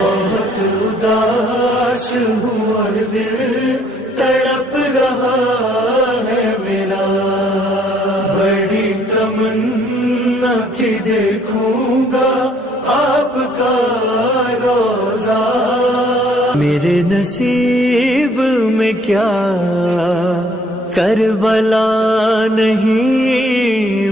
بہت اداس ہوں اور دل تڑپ رہا ہے میرا، بڑی تمنا تھی دیکھوں گا آپ کا روزہ، میرے نصیب میں کیا کربلا نہیں